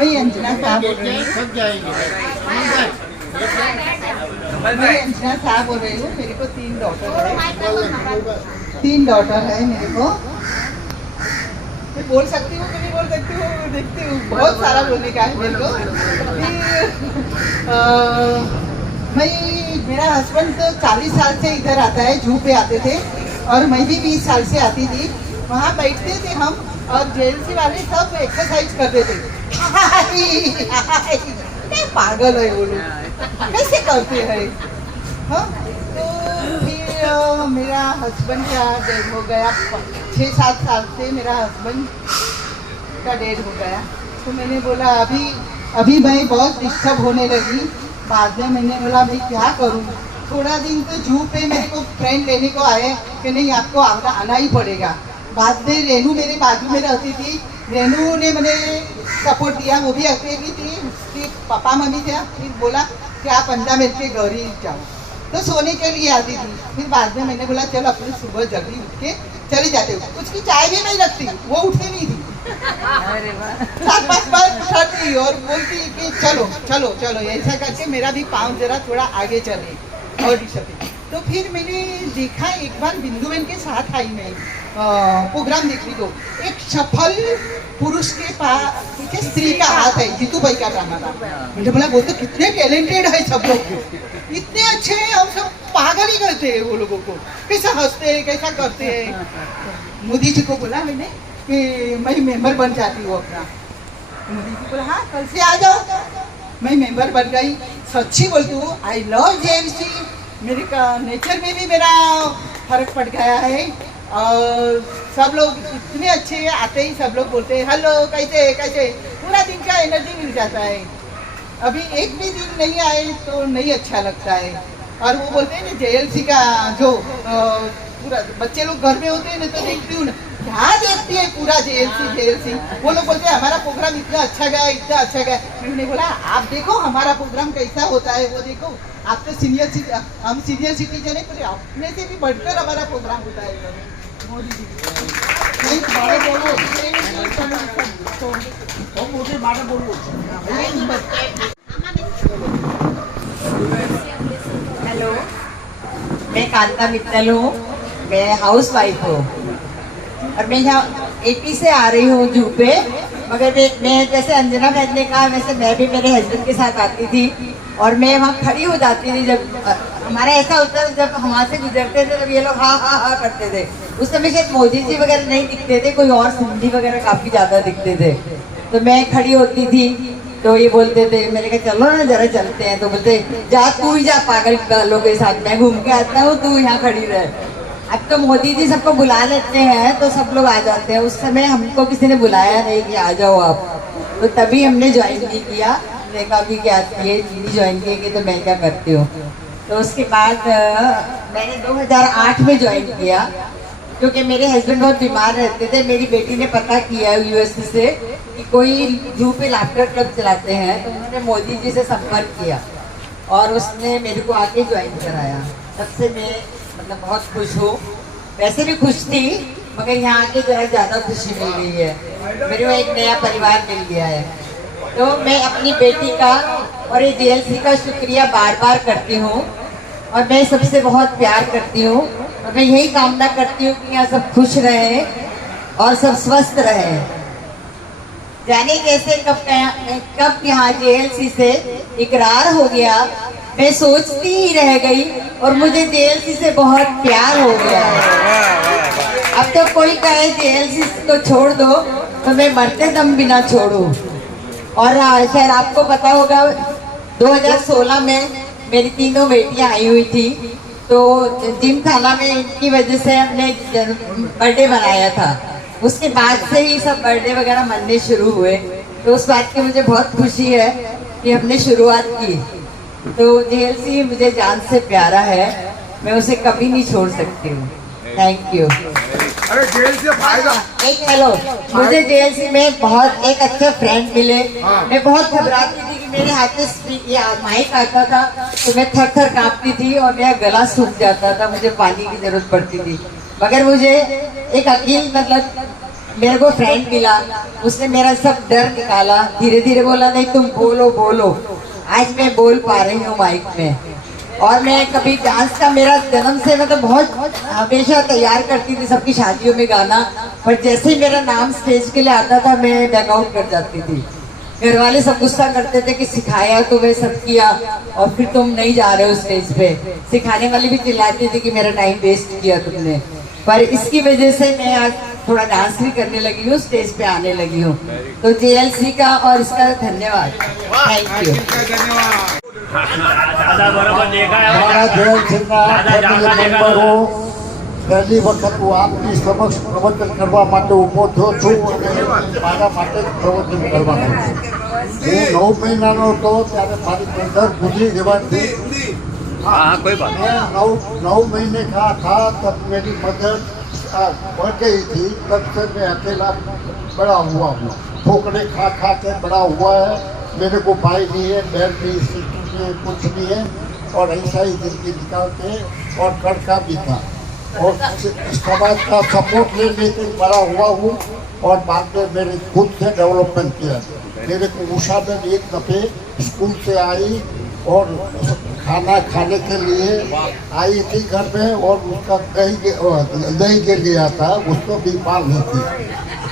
मैं अंजना साहब बोल रही हूँ। मैं अंजना साहब बोल रही हूँ। मेरे को 3 डॉटर है। 3 डॉटर है मेरे को। मैं बोल सकती हूँ कि नहीं बोल सकती हूँ, देखती हूँ। बहुत सारा बोलने का है मेरे को। मेरा हस्बैंड तो 40 साल से इधर आता है, जू पे आते थे और मैं भी 20 साल से आती थी। वहाँ बैठते थे हम और जेएलसी वाले सब एक्सरसाइज करते थे। क्या पागल है वो लोग, कैसे करते हैं? हाँ, तो फिर मेरा हस्बैंड का डेथ हो गया। 6-7 साल से मेरा हस्बैंड का डेथ हो गया। तो मैंने बोला अभी मैं बहुत डिस्टर्ब होने लगी। बाद में मैंने बोला मैं क्या करूँ। थोड़ा दिन तो जू पे मेरे को फ्रेंड लेने को आए कि नहीं आपको आना ही पड़ेगा। बाद में रेनू मेरे बाजू में रहती थी। रेनू ने मुझे सपोर्ट दिया, वो भी अकेली थी, उसके पापा मम्मी थे। फिर बोला कि आप अंडा मिल के घर ही जाओ, तो सोने के लिए आती थी। फिर बाद में मैंने बोला चलो अपनी सुबह जल्दी उठ के चले जाते हो। उसकी चाय भी नहीं रखती, वो उठती नहीं थी। 7-5 बार उठाती और बोलती कि चलो चलो चलो, ऐसा करके मेरा भी पाँव जरा थोड़ा आगे चले और तो फिर मैंने देखा एक बार बिंदुबेन के साथ आई मैं प्रोग्राम देखने को। एक सफल पुरुष के पीछे स्त्री का हाथ है, जीतू भाई का ड्रामा था। मुझे बोला वो तो कितने टैलेंटेड है सब लोग, इतने अच्छे हैं, हम सब पागल ही करते हैं वो लोगों को। कैसा हंसते हैं, कैसा करते हैं। मोदी जी को बोला मैंने कि मैं मेंबर बन जाती हूँ अपना। मोदी जी बोला हाँ कल से आ जाओ। मैं मेंबर बन गई। सच्ची बोलती हूँ, आई लव जेएलसी। मेरे का नेचर में भी मेरा फर्क पड़ गया है। और सब लोग इतने अच्छे आते ही सब लोग बोलते हैं हेलो कैसे कैसे, पूरा दिन का एनर्जी मिल जाता है। अभी एक भी दिन नहीं आए तो नहीं अच्छा लगता है। और वो बोलते हैं ना जेएलसी का जो पूरा बच्चे लोग घर में होते हैं ना, तो देखती हूँ ना क्या देखती है पूरा जेएलसी। वो लोग बोलते हैं हमारा प्रोग्राम इतना अच्छा गया, इतना अच्छा गया। मैंने बोला आप देखो हमारा प्रोग्राम कैसा होता है, वो देखो। आप तो हम सीनियर सिटीजन है, तो अपने से भी बढ़कर हमारा प्रोग्राम होता है। मोदी जी नहीं तुम्हारे बोलो तो मोदी मारे बोलो। हेलो, मैं कांता मित्तल हूँ। मैं हाउस वाइफ हूँ और मैं यहाँ एपी से आ रही हूँ जू पे। मगर मैं जैसे अंजना बहन ने कहा वैसे मैं भी मेरे हस्बैंड के साथ आती थी और मैं वहाँ खड़ी हो जाती थी। जब हमारा ऐसा होता है, जब वहाँ से गुजरते थे तब ये लोग हाँ हाँ हाँ करते थे। उस समय शायद मोदी जी वगैरह नहीं दिखते थे, कोई और सिंधी वगैरह काफी ज्यादा दिखते थे। तो मैं खड़ी होती थी तो ये बोलते थे, मैंने कहा चलो ना जरा चलते हैं। तो बोलते जा तू ही जा पागल वालों के साथ, मैं घूम के आता हूँ, तू यहाँ खड़ी रहे। अब तो मोदी जी सबको बुला लेते हैं तो सब लोग आ जाते हैं। उस समय हमको किसी ने बुलाया नहीं कि आ जाओ आप, तो तभी हमने ज्वाइन नहीं किया। मैंने कहा अभी क्या ये दीदी ज्वाइन की तो मैं क्या करती हूँ। तो उसके बाद मैंने 2008 में ज्वाइन किया क्योंकि मेरे हस्बैंड बहुत बीमार रहते थे। मेरी बेटी ने पता किया यूएस से कि कोई जू पे लाफ्टर क्लब चलाते हैं, तो उन्होंने मोदी जी से संपर्क किया और उसने मेरे को आके ज्वाइन कराया। तब से मैं मतलब बहुत खुश हूँ। वैसे भी खुश थी मगर यहाँ आके जरा ज़्यादा खुशी मिल गई है। मेरे को एक नया परिवार मिल गया है। तो मैं अपनी बेटी का और ये जेएलसी का शुक्रिया बार बार करती हूँ और मैं सबसे बहुत प्यार करती हूँ और मैं यही कामना करती हूँ कि यहाँ सब खुश रहें और सब स्वस्थ रहें। जाने कैसे कब यहाँ जेएलसी से इकरार हो गया, मैं सोचती ही रह गई और मुझे जेएलसी से बहुत प्यार हो गया है। अब तो कोई कहे जेएलसी को छोड़ दो तो मैं मरते दम भी ना छोड़ूं। और शायद आपको पता होगा 2016 में मेरी 3 बेटियां आई हुई थी, तो जिम खाना में इनकी वजह से हमने बर्थडे मनाया था। उसके बाद से ही सब बर्थडे वगैरह मनने शुरू हुए। तो उस बात की मुझे बहुत खुशी है कि हमने शुरुआत की। तो जेएलसी मुझे जान से प्यारा है, मैं उसे कभी नहीं छोड़ सकती हूँ। Thank you. अरे जेएलसी से फायदा एक हेलो, मुझे जेएलसी में बहुत एक अच्छा फ्रेंड मिले। मैं बहुत घबराती थी कि मेरे हाथ में माइक आता था तो मैं थर थर कांपती थी और मेरा गला सूख जाता था, मुझे पानी की जरूरत पड़ती थी। मगर मुझे एक अकील मतलब मेरे को फ्रेंड मिला, उसने मेरा सब डर निकाला, धीरे धीरे बोला नहीं तुम बोलो बोलो। आज मैं बोल पा रही हूँ माइक में। और मैं कभी डांस का, मेरा जन्म से मतलब बहुत हमेशा तैयार करती थी सबकी शादियों में गाना, पर जैसे ही मेरा नाम स्टेज के लिए आता था मैं बैकआउट कर जाती थी। घर वाले सब गुस्सा करते थे कि सिखाया तो मैं सब किया और फिर तुम नहीं जा रहे हो स्टेज पे। सिखाने वाली भी चिल्लाती थी कि मेरा टाइम वेस्ट किया तुमने। पर इसकी वजह से मैं आज थोड़ा डांस भी करने लगी हूँ, स्टेज पे आने लगी हूँ। तो JLC का और इसका धन्यवाद, थैंक यू। दादा बराबर देखा है મારા જયંતસિંહના ફેમિલી મેમ્બરો, પહેલી વખત હું આપની સમક્ષ પ્રવચન કરવા માટે ઊભો થયો છું અને મારા માટે જ પ્રવચન કરવાનું છું. હું 9 મહિનાનો હતો ત્યારે મારી મધર ગુજરી જવાથી हाँ कोई बात मैं 9 महीने का था तब मेरी मदर बढ़ गई थी। तब से मैं अकेला बड़ा हुआ हूँ, ठोकरे खा खा के बड़ा हुआ है। मेरे को भाई नहीं है, बहन नहीं, सिस्टर नहीं, कुछ नहीं है। और ऐसा ही जिंदगी निकालते और लड़का भी था और समाज का सपोर्ट ले लेके बड़ा हुआ हूँ। और बाद में मेरे खुद से डेवलपमेंट किया। मेरे को उषा में एक दफ़े स्कूल से आई और खाना खाने के लिए आई थी घर में और उसका दही गिर गया था, उसको बीमार नहीं थी।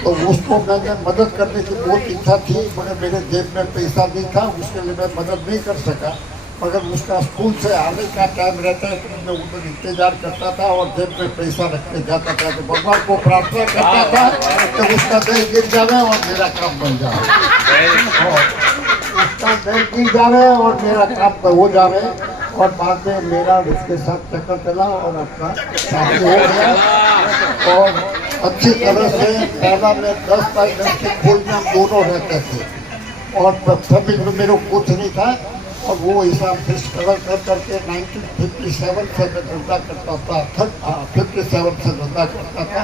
तो उसको मैंने मदद करने की बहुत इच्छा थी, मगर मेरे जेब में पैसा नहीं था, उसके लिए मैं मदद नहीं कर सका। मगर उसका स्कूल से आने का टाइम रहता है तो मैं उधर इंतजार करता था और जेब में पैसा रखते जाता था। तो भगवान को प्रार्थना करता था कि उसका दही गिर जाए और मेरा काम बन जाए, और उसका दही गिर जाए और मेरा काम हो जाए। और बाद में मेरा उसके साथ चक्कर चला और अपना शादी हो गया। और अच्छी तरह से पहला मैं 10 बाई 10 के फूल में हम दोनों रहते थे और फैमिली में मेरे को कुछ नहीं था। और वो हिसाब से स्ट्रगल कर करके 1957 से मैं धंधा करता था, 57 से धंधा करता था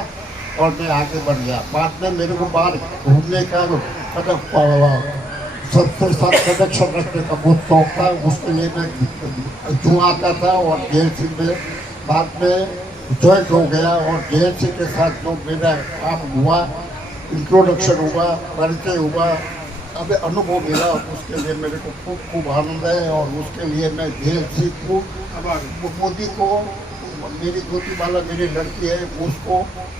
और मैं आगे बढ़ गया। बाद में मेरे को बाहर घूमने का मतलब सबसे साथ कनेक्शन रखने का बहुत शौक था, उसके लिए मैं जुआ आता था। और JLC में बाद में ज्वाइंट हो गया और JLC के साथ जो मेरा काम हुआ, इंट्रोडक्शन हुआ, परिचय हुआ, अब अनुभव मिला, उसके लिए मेरे को खूब खूब आनंद है। और उसके लिए मैं JLC को, मोदी को, मेरी ज्योतिबाला मेरी लड़की है उसको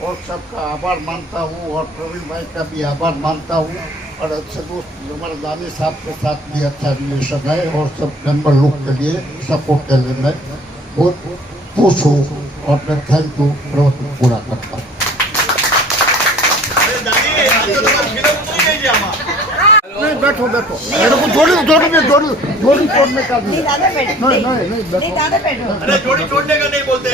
और सबका आभार मानता हूँ। और प्रवीण भाई का भी आभार मानता हूँ। और अच्छे दोस्त हमारे दानी साहब के साथ भी अच्छा रिलेशन है और सब मेंबर लोग के लिए सपोर्ट के लिए मैं बहुत खुश हूँ और मैं थैंक यू प्रवचन पूरा करता हूँ। नहीं बैठो बैठो, मेरे को जोड़ी तोड़ने का भी जोड़ी छोड़ने का नहीं बोलते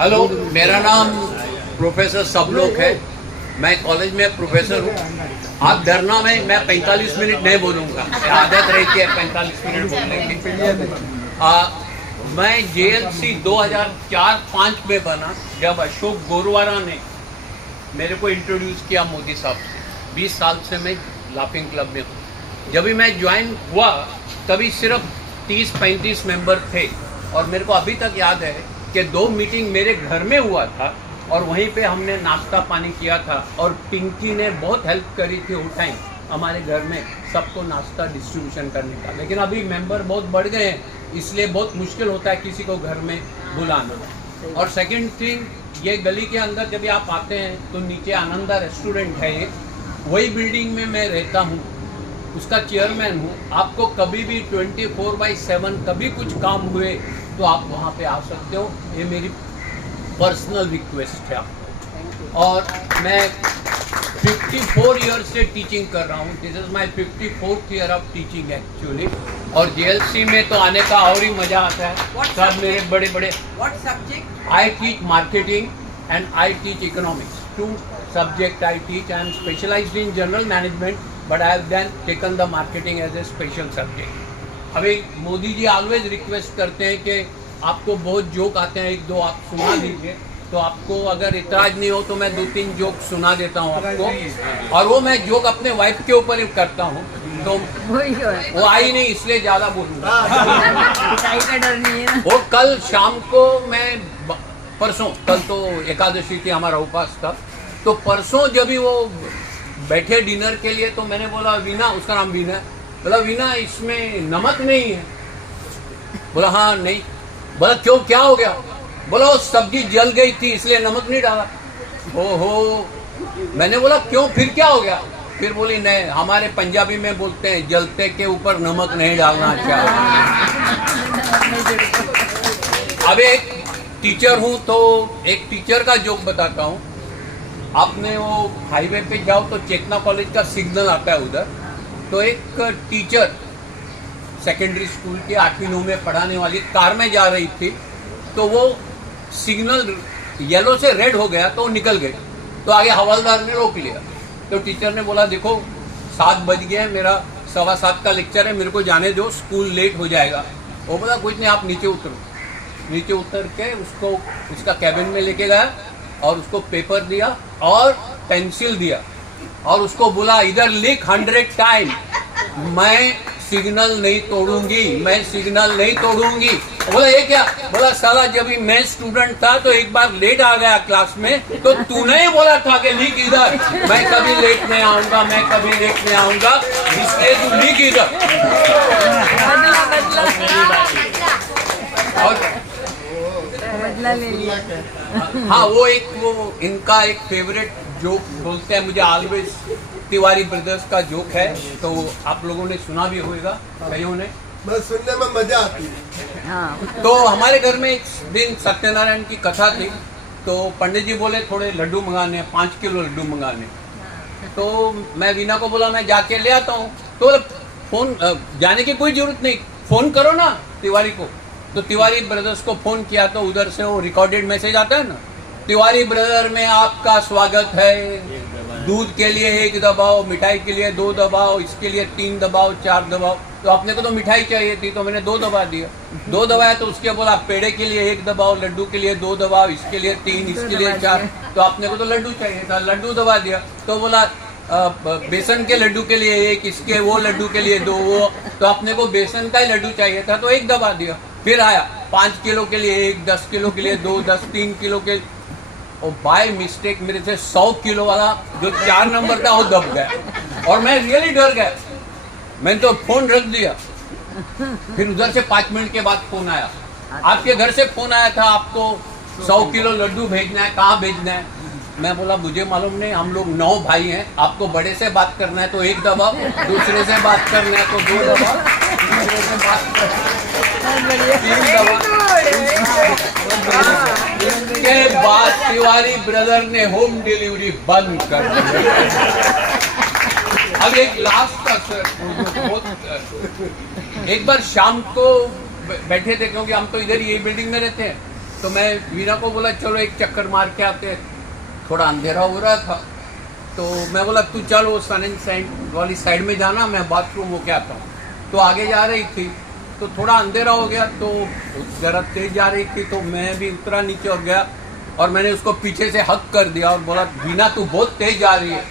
हेलो, मेरा नाम प्रोफेसर सबलोक है, मैं कॉलेज में प्रोफेसर हूँ। आप डरना मैं 45 मिनट नहीं बोलूँगा, आदत रहती है 45 मिनट बोलने की। मैं JLC 2004-05 में बना जब अशोक गोरवारा ने मेरे को इंट्रोड्यूस किया मोदी साहब से। 20 साल से मैं लाफिंग क्लब में हूँ। जब भी मैं ज्वाइन हुआ तभी सिर्फ 30-35 मेंबर थे और मेरे को अभी तक याद है कि 2 मीटिंग मेरे घर में हुआ था और वहीं पे हमने नाश्ता पानी किया था। और पिंकी ने बहुत हेल्प करी थी उस टाइम हमारे घर में सबको नाश्ता डिस्ट्रीब्यूशन करने का। लेकिन अभी मेंबर बहुत बढ़ गए हैं, इसलिए बहुत मुश्किल होता है किसी को घर में बुलाना। और सेकंड थिंग, ये गली के अंदर जब आप आते हैं तो नीचे आनंदा रेस्टोरेंट है, वही बिल्डिंग में मैं रहता हूँ, उसका चेयरमैन हूँ। आपको कभी भी 24/7 कभी कुछ काम हुए तो आप वहाँ पे आ सकते हो, ये मेरी पर्सनल रिक्वेस्ट है आपको। और मैं 54 ईयर्स से टीचिंग कर रहा हूँ, this is my 54th year of teaching actually. और JLC में तो आने का और ही मज़ा आता है। सब मेरे बड़े बड़े What subject? I teach marketing and I teach economics. 2 subject I teach. I am specialized in general management, but I have then taken the marketing as a special subject. अभी मोदी जी ऑलवेज रिक्वेस्ट करते हैं कि आपको बहुत joke आते हैं, 1-2 आप सुना दीजिए। तो आपको अगर इतराज नहीं हो तो मैं 2-3 जोक सुना देता हूँ आपको। और वो मैं जोक अपने वाइफ के ऊपर ही करता हूँ, तो वो आई नहीं इसलिए ज़्यादा बोलूँगा। का डर नहीं है। वो कल शाम को मैं परसों, कल तो एकादशी थी, हमारा उपवास था, तो परसों जब भी वो बैठे डिनर के लिए, तो मैंने बोला वीना, उसका नाम वीना है, बोला वीना इसमें नमक नहीं है। बोला हाँ नहीं। बोला क्यों, क्या हो गया? बोला वो सब्जी जल गई थी इसलिए नमक नहीं डाला। ओहो, मैंने बोला क्यों, फिर क्या हो गया? फिर बोली नहीं, हमारे पंजाबी में बोलते हैं जलते के ऊपर नमक नहीं डालना चाहिए। अब एक टीचर हूँ तो एक टीचर का जोक बताता हूँ। आपने वो हाईवे पे जाओ तो चेतना कॉलेज का सिग्नल आता है उधर, तो एक टीचर सेकेंडरी स्कूल के 8वीं-9वीं में पढ़ाने वाली कार में जा रही थी, तो वो सिग्नल येलो से रेड हो गया तो वो निकल गई, तो आगे हवलदार ने रोक लिया। तो टीचर ने बोला देखो 7 बज गए, मेरा 7:15 का लेक्चर है, मेरे को जाने दो, स्कूल लेट हो जाएगा। वो बोला कुछ नहीं, आप नीचे उतरो। नीचे उतर के उसको उसका कैबिन में लेके गया और उसको पेपर दिया और पेंसिल दिया और उसको बोला इधर लिख 100 टाइम, मैं सिग्नल नहीं तोड़ूंगी, मैं सिग्नल नहीं तोड़ूंगी। बोला ये क्या? बोला साला जब भी मैं स्टूडेंट था तो एक बार लेट आ गया क्लास में, तो तूने ही बोला था कि लिख इधर, मैं कभी लेट नहीं आऊंगा, मैं कभी लेट नहीं आऊंगा, इसलिए तू लिख इधर। और बदला ले लिया। हाँ, वो इनका एक फेवरेट जोक बोलते हैं, मुझे ऑलवेज तिवारी ब्रदर्स का जोक है, तो आप लोगों ने सुना भी होगा कईयों ने। बस सुनने में मजा आती है। हाँ, तो हमारे घर में एक दिन सत्यनारायण की कथा थी, तो पंडित जी बोले थोड़े लड्डू मंगाने, 5 किलो लड्डू मंगाने। तो मैं वीना को बोला मैं जाके ले आता हूँ। तो फोन जाने की कोई जरूरत नहीं, फोन करो ना तिवारी को। तो तिवारी ब्रदर्स को फोन किया तो उधर से वो रिकॉर्डेड मैसेज आता है ना, तिवारी ब्रदर में आपका स्वागत है, दूध के लिए 1 दबाओ, मिठाई के लिए 2 दबाओ, इसके लिए 3 दबाओ, 4 दबाओ। तो अपने को तो मिठाई चाहिए थी, तो मैंने 2 दबा दिया। 2 दबाया तो उसके बोला पेड़े के लिए 1 दबाओ, लड्डू के लिए 2 दबाओ, इसके लिए 3, इसके लिए 4। तो अपने को तो लड्डू चाहिए था, लड्डू दबा दिया। तो बोला बेसन के लड्डू के लिए 1, इसके वो लड्डू के लिए 2, वो तो अपने को बेसन का ही लड्डू चाहिए था तो 1 दबा दिया। फिर आया 5 किलो के लिए 1, 10 किलो के लिए 2, 10, 3 किलो के, और बाय मिस्टेक मेरे से 100 किलो वाला जो 4 नंबर था वो दब गया और मैं रियली डर गया। मैंने तो फोन रख दिया। फिर उधर से 5 मिनट के बाद फोन आया, आपके घर से फोन आया था, आपको 100 किलो लड्डू भेजना है, कहाँ भेजना है? मैं बोला मुझे मालूम नहीं, हम लोग 9 भाई हैं, आपको बड़े से बात करना है तो 1 दबाओ, दूसरे से बात करना है तो 2 दबाओ, तीसरे से बात करना है 3 दबाओ। इसके बाद तिवारी ब्रदर ने होम डिलीवरी बंद कर दी। अब एक लास्ट का एक बार शाम को बैठे थे, क्योंकि हम तो इधर ये बिल्डिंग में रहते हैं, तो मैं वीना को बोला चलो एक चक्कर मार के आते हैं, थोड़ा अंधेरा हो रहा था। तो मैं बोला तू चलो सन एंड सैंड वाली साइड में जाना, मैं बाथरूम हो के आता हूँ। तो आगे जा रही थी तो थोड़ा अंधेरा हो गया, तो जरा तेज जा रही थी, तो मैं भी उतरा नीचे और गया और मैंने उसको पीछे से हक कर दिया और बोला वीना तू बहुत तेज जा रही है।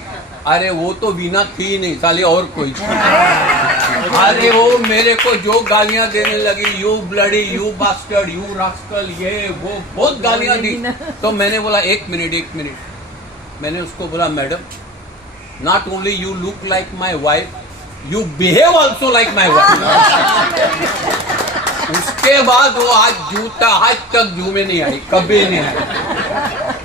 अरे वो तो वीना थी नहीं साली, और कोई थी। अरे वो मेरे को जो गालियां देने लगी, you bloody, you bastard, you rascal, ये वो बहुत गालियां दी। तो मैंने बोला 1 मिनट। मैंने उसको बोला madam, not only you look like my wife, you behave also like my wife. उसके बाद वो आज तक जू में नहीं आई, कभी नहीं आई।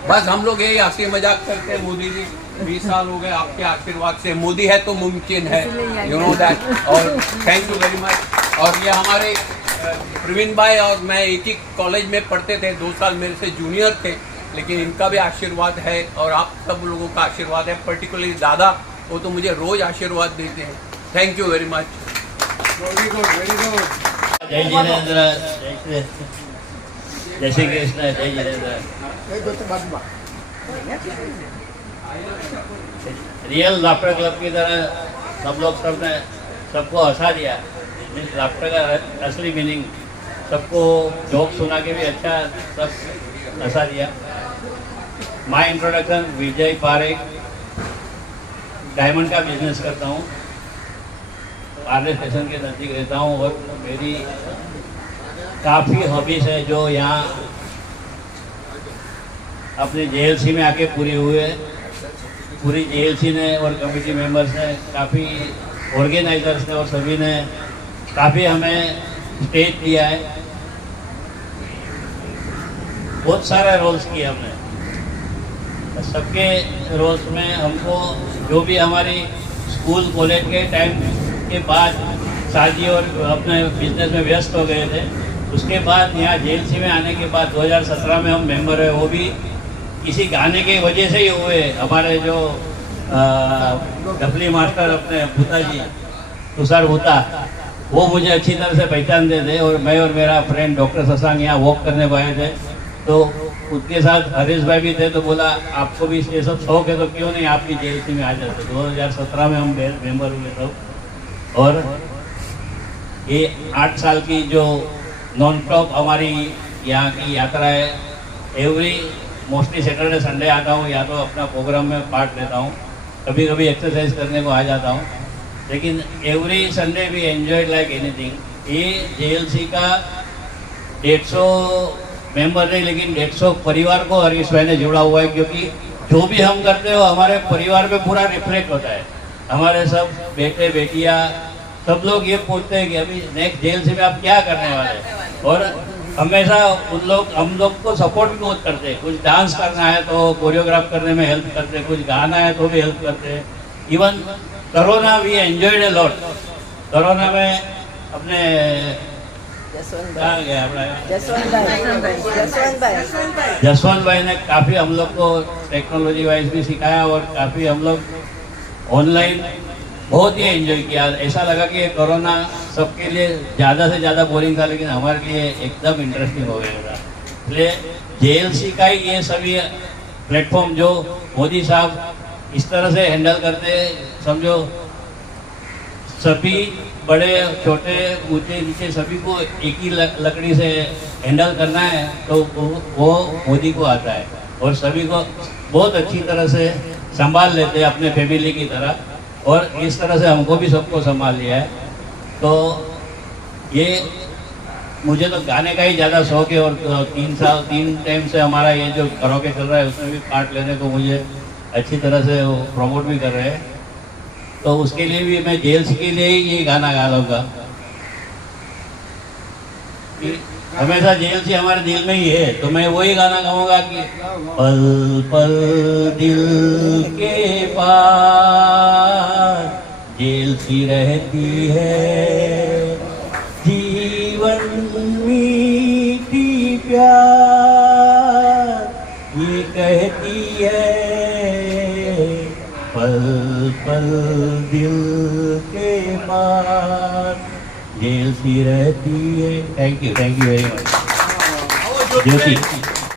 बस हम लोग यही हंसी मजाक करते हैं, मोदी जी 20 साल हो गए आपके आशीर्वाद से, मोदी है तो मुमकिन है, यू नो दैट। और थैंक यू वेरी मच। और ये हमारे प्रवीण भाई और मैं एक ही कॉलेज में पढ़ते थे, 2 साल मेरे से जूनियर थे, लेकिन इनका भी आशीर्वाद है और आप सब लोगों का आशीर्वाद है, पर्टिकुलरली दादा, वो तो मुझे रोज आशीर्वाद देते हैं। Thank you very much. Very good, very good. जय जिनेन्द्र, जय श्री कृष्ण, जय जिनेन्द्र। रियल लाफ्टर क्लब की तरह सब लोग सबको हंसा दिया। लाफ्टर का असली मीनिंग, सबको जोक सुना के भी अच्छा सब हंसा दिया। My introduction, Vijay Parekh, diamond का बिजनेस करता हूँ, आर्ले स्टेशन के नज़दीक रहता हूँ और मेरी काफ़ी हॉबीज़ है जो यहाँ अपने JLC में आके पूरी हुए है। पूरी जेएलसी ने और कमेटी मेंबर्स ने, काफ़ी ऑर्गेनाइजर्स ने और सभी ने काफ़ी हमें स्टेज दिया है। बहुत सारे रोल्स किए हमने। सबके रोल्स में हमको जो भी हमारी स्कूल कॉलेज के टाइम के बाद शादी और अपने बिजनेस में व्यस्त हो गए थे, उसके बाद यहाँ जेएलसी में आने के बाद 2017 में हम मेंबर हुए, वो भी किसी गाने की वजह से ही हुए। हमारे जो डफली मास्टर अपने भूता जी, तुषार भूता, वो मुझे अच्छी तरह से पहचानते थे और मैं और मेरा फ्रेंड डॉक्टर शशांक यहाँ वॉक करने को आए थे, तो उसके साथ हरीश भाई भी थे, तो बोला आपको भी ये सब शौक है तो क्यों नहीं आपकी जेएलसी में आ जाते। 2017 में हम मेंबर हुए सब, और ये 8 साल की जो नॉन स्टॉप हमारी यहाँ की यात्रा है। एवरी मोस्टली सैटरडे संडे आता हूँ, या तो अपना प्रोग्राम में पार्ट लेता हूँ, कभी कभी एक्सरसाइज करने को आ जाता हूँ, लेकिन एवरी संडे भी एंजॉयड लाइक एनीथिंग। ये जेएलसी का 150 मेंबर नहीं, लेकिन 150 परिवार को हरीश भाई ने जोड़ा हुआ है, क्योंकि जो भी हम करते हो हमारे परिवार में पूरा रिफ्लेक्ट होता है। हमारे सब बेटे बेटियाँ सब लोग ये पूछते हैं कि अभी नेक्स्ट जेएलसी में आप क्या करने वाले हैं, और हमेशा हम लोग को सपोर्ट भी बहुत करते हैं। कुछ डांस करना है तो कोरियोग्राफ करने में हेल्प करते हैं, कुछ गाना है तो भी हेल्प करते हैं। Even corona we enjoyed a lot. Corona में अपने कहाँ गया अपना जसवंत भाई ने काफ़ी हम लोग को टेक्नोलॉजी वाइज भी सिखाया, और काफ़ी हम लोग ऑनलाइन बहुत ही एंजॉय किया। ऐसा लगा कि ये कोरोना सबके लिए ज़्यादा से ज़्यादा बोरिंग था, लेकिन हमारे लिए एकदम इंटरेस्टिंग हो गया था। इसलिए जेएलसी का ही ये सभी प्लेटफॉर्म जो मोदी साहब इस तरह से हैंडल करते, समझो सभी बड़े छोटे ऊंचे नीचे सभी को एक ही लकड़ी से हैंडल करना है, तो वो मोदी को आता है, और सभी को बहुत अच्छी तरह से संभाल लेते हैं अपने फैमिली की तरह, और इस तरह से हमको भी सबको संभाल लिया है। तो ये मुझे तो गाने का ही ज़्यादा शौक है, और 3 टाइम से हमारा ये जो कराओके चल रहा है उसमें भी पार्ट लेने को मुझे अच्छी तरह से वो प्रमोट भी कर रहे हैं। तो उसके लिए भी मैं जेएलसी के लिए ही ये गाना गा लूँगा। हमेशा जेएलसी हमारे दिल में ही है, तो मैं वही गाना गाऊंगा कि पल पल दिल के पार जेएलसी रहती है, जीवन मीठी प्यार ये कहती है, पल पल दिल के पार जेएलसी रहती है। Thank you very much Jyoti.